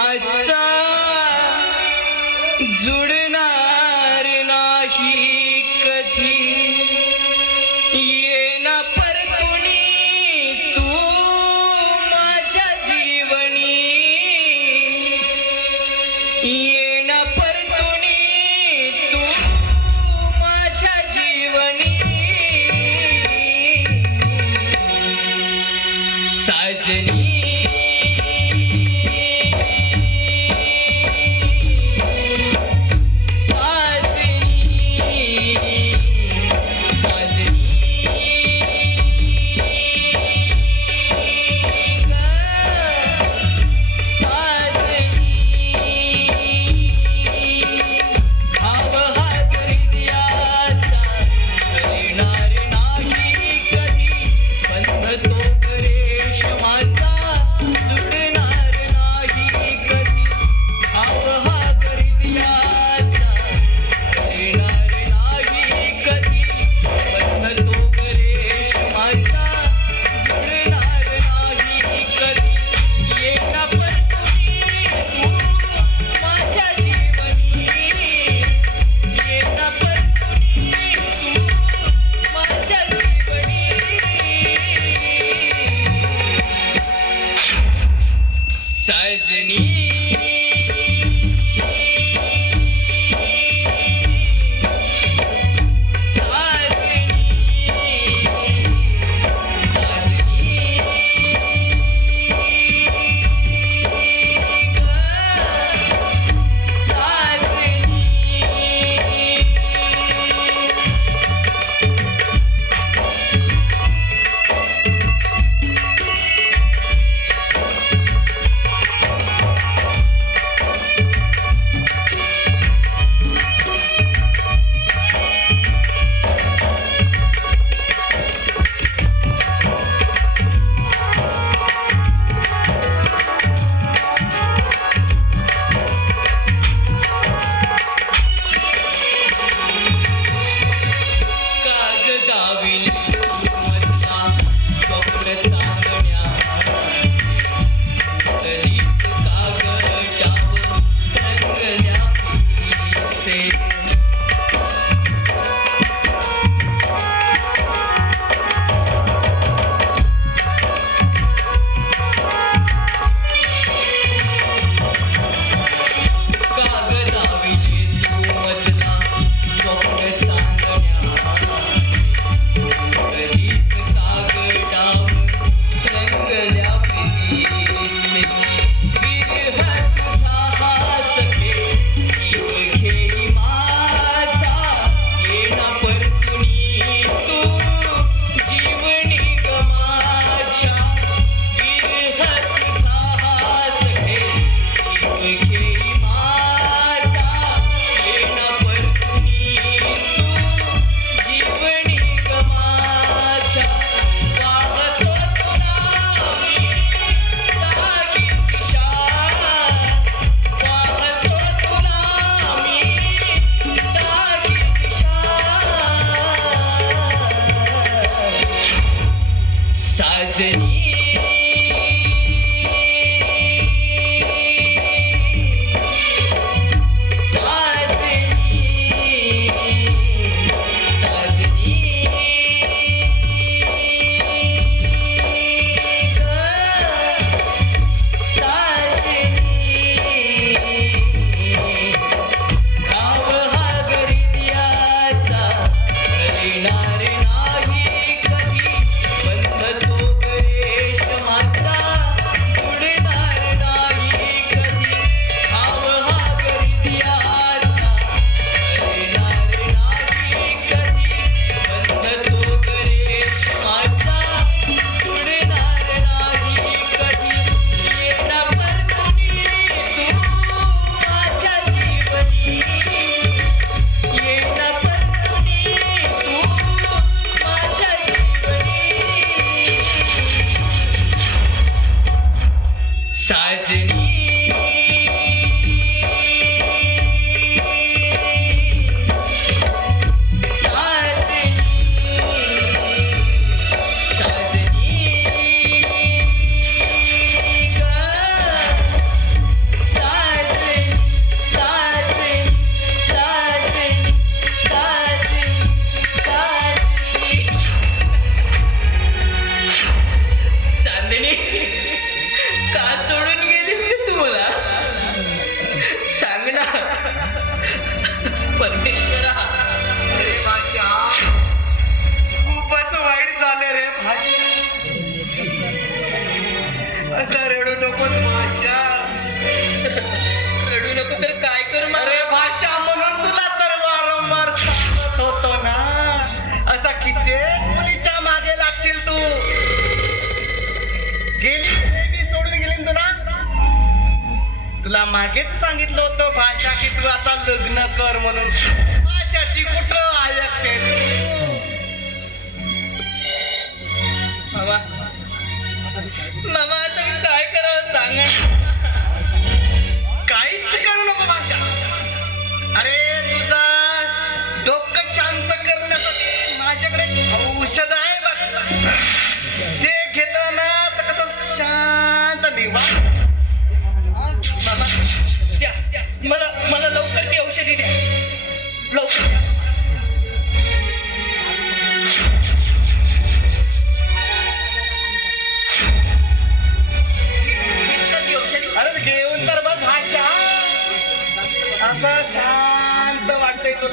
गरेशमाचा जुड़े तुला मागेच सांगितलं होतं भाषा की तू आता लग्न कर म्हणून. भाषाची कुठं ऐकते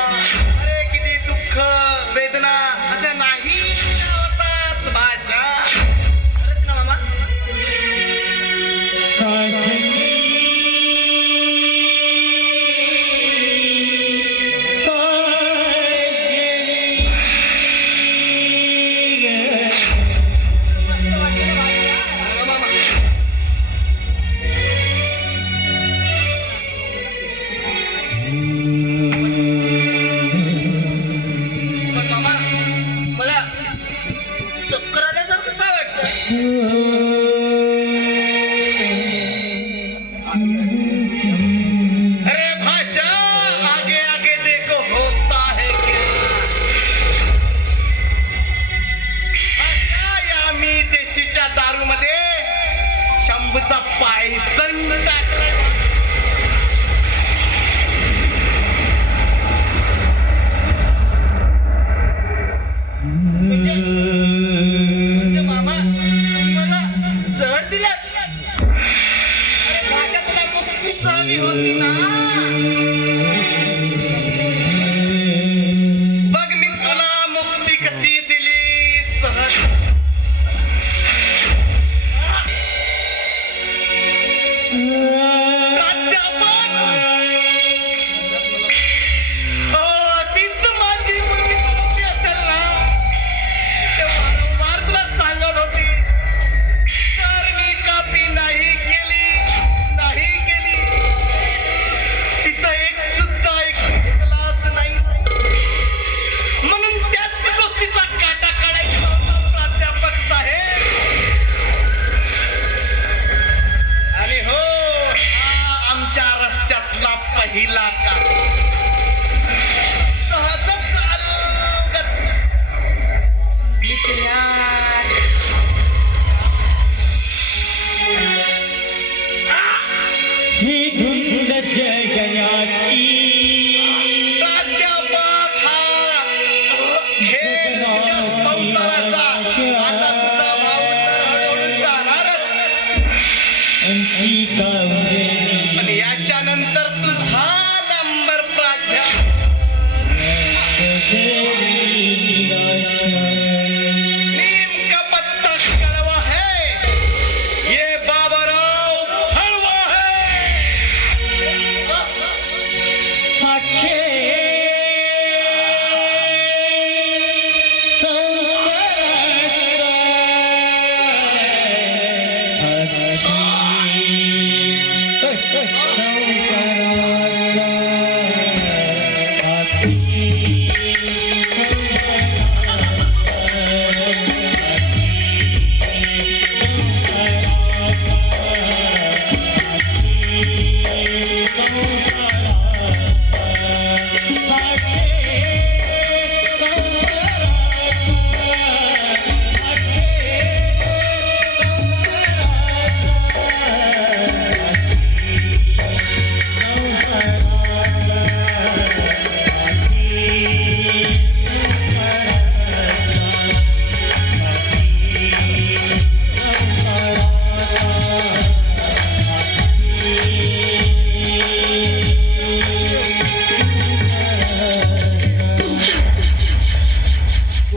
अरे किती दुःख वेदना